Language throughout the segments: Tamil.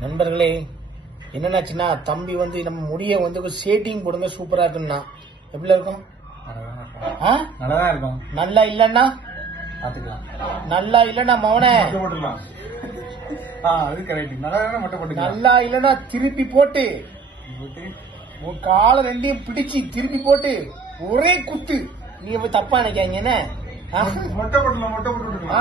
நண்பர்களே என்னென்னாச்சுன்னா தம்பி வந்து நம்ம முடிய வந்து ஷேட்டிங் போடுங்க சூப்பரா இருக்குன்னா. எப்படி இருக்கும்? ஆ? நல்லா தான் இருக்கும். நல்லா இல்லைன்னா? நல்லா இல்லைன்னா மவனே. ஆ அது கரெக்ட் நல்லா இல்லைன்னா திருப்பி போட்டு. உன் காலை ரெண்டையும் பிடிச்சு திருப்பி போட்டு ஒரே குத்து. நீ போய் தப்பா நினைக்காங்க என்ன? மொட்டை போட்டுலாம் மொட்டை போட்டு.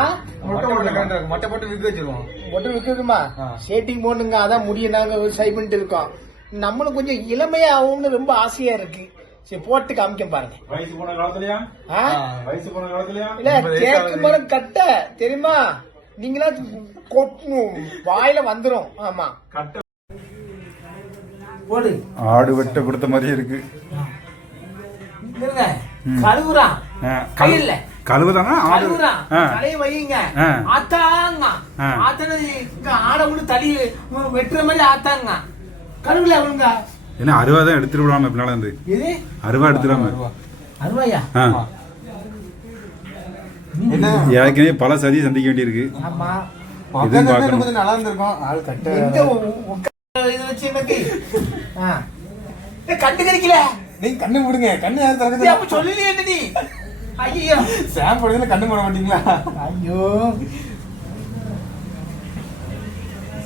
மொட்டை மொட்டை போட்டு விற்க வச்சிருவோம். ஒட்டு விற்குதுமா ஆ. ஷேட்டிங் போடுங்க அதான் முடிய நாங்க விவசாயம் பண்ணிட்டு இருக்கோம். நம்மளும் கொஞ்சம் இளமையா ஆகும்னு ரொம்ப ஆசையா இருக்கு. சரி போட்டு காமிக்க பாருங்க. வயசு போன காலத்துலயா? ஆ? வயசு போன காலத்துலயா? இல்ல ஐம்பது கேக்கு வயசாகுது. மரம் கட்ட தெரியுமா? நீங்களா கொட்டணும். வாயில வந்துரும். ஆமா. கட்ட. போடு. ஆடு வெட்ட கொடுத்த மாதிரி இருக்கு. கழுவுறான் கையில கழுவுதானா? ஆடு. தலைய வையுங்க. ஆத்தாங்க. ஆத்தன ஆடை விட்டு தடி வெட்டுற மாதிரி ஆத்தாங்க. கழுவுல அவனுங்க என்ன அருவா தான் எடுத்துட்டு விடாம பின்னால இருந்து? அருவா எடுத்துடாம? அருவாயா. என்ன? ஏற்கனவே பல சதியை சந்திக்க வேண்டியிருக்கு. ஆமா. இதுவும் பார்க்கணும். நல்லா இருந்திருக்கும். ஆள் கட்ட கண்டு கறிக்கல நீங்க கண்ணு விடுங்க கண்ணு யாரும் அப்ப திறக்குது? சொல்லலையே நீ ஐயோ சாம் போடுறதுல கண்ணு போட மாட்டீங்களா? ஐயோ.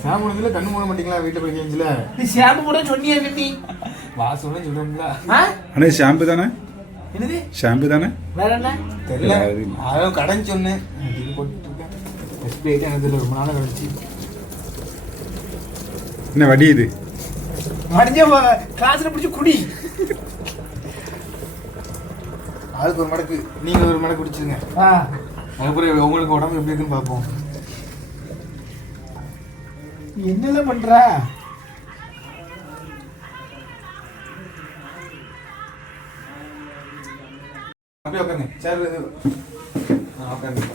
சாம் போடுறதுல கண்ணு போட மாட்டீங்களா வீட்டு படிக்கல நீ ஷாம்பு கூட சொன்னியே நீ வாசம் சொல்றோம்ல? அண்ணே ஷாம்பு தானே? என்னது? ஷாம்பு தானே? வேற என்ன? தெரியல. அது- அதான் கடன் சொன்னேன். இது போட்டுட்டு இருக்கேன். எஸ்பிஐ தான் எனக்கு ரொம்ப நாள் கழிச்சு. என்ன வடி இது? மடிஞ்ச கிளாஸ்ல பிடிச்சி குடி. ஆளுக்கு ஒரு மடக்கு நீங்க ஒரு மடக்கு குடிச்சிருங்க. அதுக்கப்புறம் உங்களுக்கு உடம்பு எப்படி இருக்குன்னு பார்ப்போம். என்னெல்லாம் பண்ற? அப்படியே உட்காருங்க சேர் இது. உட்காருங்க.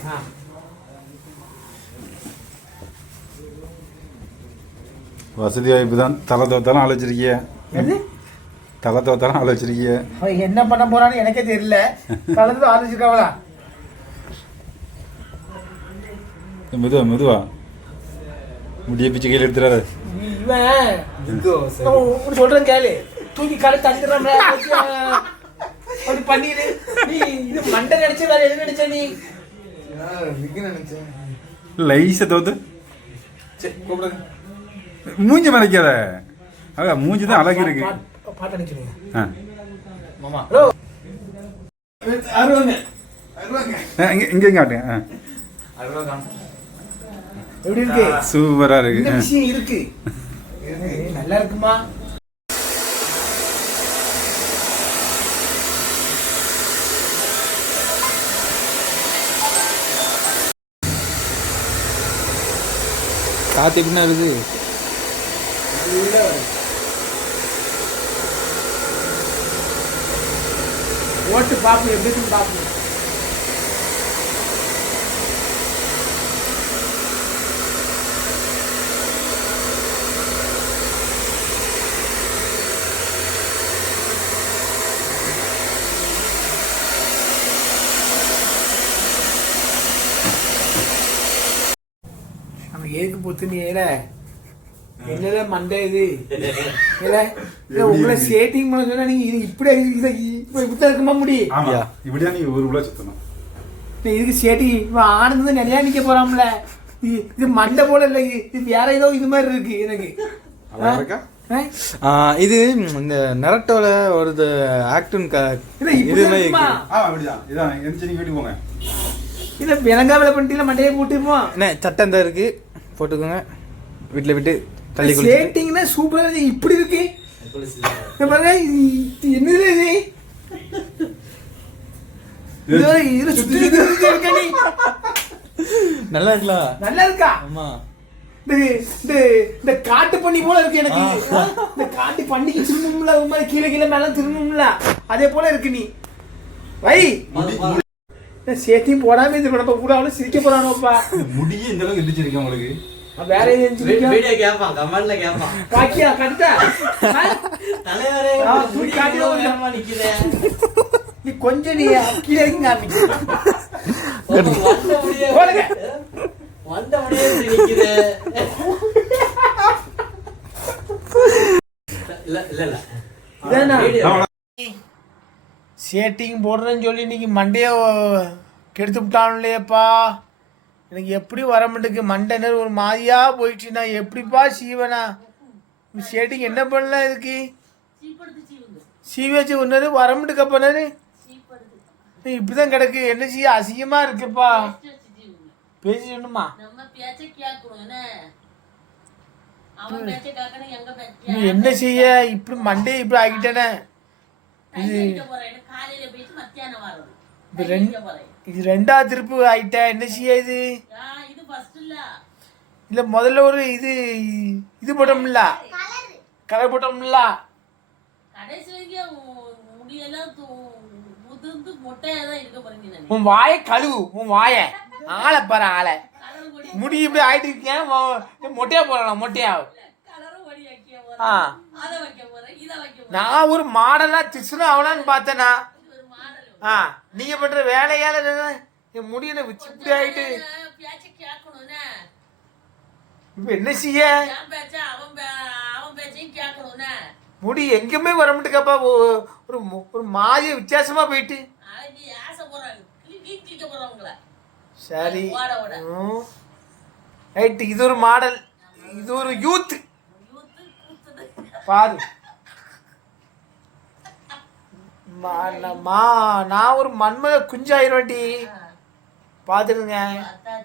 வசதி வாய்ப்பு தான் தலை தோத்தாலும் ஆலோசிச்சிருக்கிய எது? தலை தோத்தாலும் ஆலோசிச்சிருக்கிய அவன் என்ன பண்ண போறான்னு எனக்கே தெரியல. கலந்து ஆலோசிக்காவலா மெதுவா மெதுவா. முடிய பிச்சு கையில் எடுத்துறாரு. இவன். சொல்றேன் கேளு. தூக்கி கடை தந்துடுறான் அப்படி பண்ணிடு நீ இது மண்டை நினைச்ச வேற எது நினைச்ச நீ? நினைச்சேன் லைஸை தோத்து. சரி கூப்பிடுங்க மூஞ்சி மறைக்காத. அங்க மூஞ்சி தான் அழகு இருக்கு. பாட்டு-. மாமா. ஹலோ. அருவாங்க. இங்க இங்க எப்படி இருக்கு? சூப்பரா இருக்கு. விஷயம் இருக்கு. நல்லா இருக்குமா? காத்து எப்படின்னா இருக்குது? ஓட்டு பார்ப்போம் எப்படி இருக்குன்னு பார்ப்போம் நம்ம எதுக்கு பொத்து என்னல மண்டை இது? உங்களை சேட்டிங் பண்ண சொன்னா நீங்க இது இப்படி இதை? இப்ப இப்படி இருக்குமா முடி? ஆமா. இப்படிதான் நீ ஒரு உள்ள சுத்தணும். நீ இதுக்கு சேட்டிங் இவன் ஆனந்த் தான் நிறைய நிக்க போறாம்ல இது மண்டை போல இல்ல இது வேற ஏதோ இது மாதிரி இருக்கு எனக்கு? இது இந்த நரட்டோல ஒரு ஆக்டின் நீங்க வீட்டுக்கு போங்க. இல்ல விளங்காமல பண்ணிட்டு மண்டையை போட்டுப்போம் என்ன சட்டை இந்த இருக்கு. போட்டுக்கோங்க. வீட்டில் விட்டு. சேட்டிங்னா சூப்பரா இருக்கு. இப்படி இருக்கு. பாருங்க இது- இது என்னது இது? இது இதுல சுத்தி இருக்க நீ. நல்லா இருக்கா? ஆமா. இந்த காட்டு பண்ணி போல இருக்கு எனக்கு. இந்த காட்டு பண்ணிக்கு திரும்பும்ல மாதிரி கீழே கீழே மேல திரும்பும்ல. அதே போல இருக்கு நீ. வை. இந்த சேத்தியும் போடாம இந்த நம்ம கூட அவளை சிரிக்க போறானோப்பா. முடியே இந்த அளவுக்கு எந்திரிச்சிருக்கேன் உங்களுக்கு? வேற வீடியோ கேட்பான் கமெண்ட்ல கேட்பான் காக்கியா ஆ? தலைவரே தூக்கி காட்டி நீ கொஞ்சம் நீ கீழே இறங்கி காமிக்க நிக்குது. இல்ல இல்ல இல்ல. சேட்டிங் போடுறேன்னு சொல்லி இன்னைக்கு மண்டையை கெடுத்து விட்டான்லையேப்பா எனக்கு எப்படி வர மாட்டேங்குது? மண்டை என்ன ஒரு மாதிரியா போயிடுச்சு நான் எப்படிப்பா சீவனா? சேட்டிங் என்ன பண்ணலாம் இதுக்கு? சீவாச்சு ஒன்று வர மாட்டேங்கப்பாரு இப்படிதான் கிடக்கு. என்ன செய்ய? அசிங்கமா இருக்குப்பா. பேசி கேட்கணும் என்ன செய்ய? இப்படி மண்டையை இப்படி ஆகிட்டேனே Time ரெண்டு- இது ரெண்டாவது திருப்பு ஆயிட்டேன் என்ன செய்ய இது? இல்ல முதல்ல ஒரு இது இது போட்டோம்ல. கலர் போட்டோம்ல. உன் வாய வாயை கழுவு உன் வாயை. ஆளை பாரு ஆளை. முடி இப்படி ஆயிட்டு இருக்கேன் மொட்டையா போடலாம் மொட்டையா. ஆ. நான் ஒரு மாடலா திசுனா அவனான்னு பார்த்தேனா. ஆ நீங்க பண்ற வேலையால என் முடியல விச்சு இப்படி ஆயிட்டு? இப்ப என்ன செய்ய? முடி எங்கேயுமே வர மாட்டேங்கப்பா. ஒரு ஒரு மாதிரி வித்தியாசமா போயிட்டு. சரி. ஓட ஓட. ரைட் இது ஒரு மாடல். இது ஒரு யூத் பாரு. நான் மா- நான் ஒரு மன்மத குஞ்சாயிரண்டி பாத்துருங்க பார்த்தா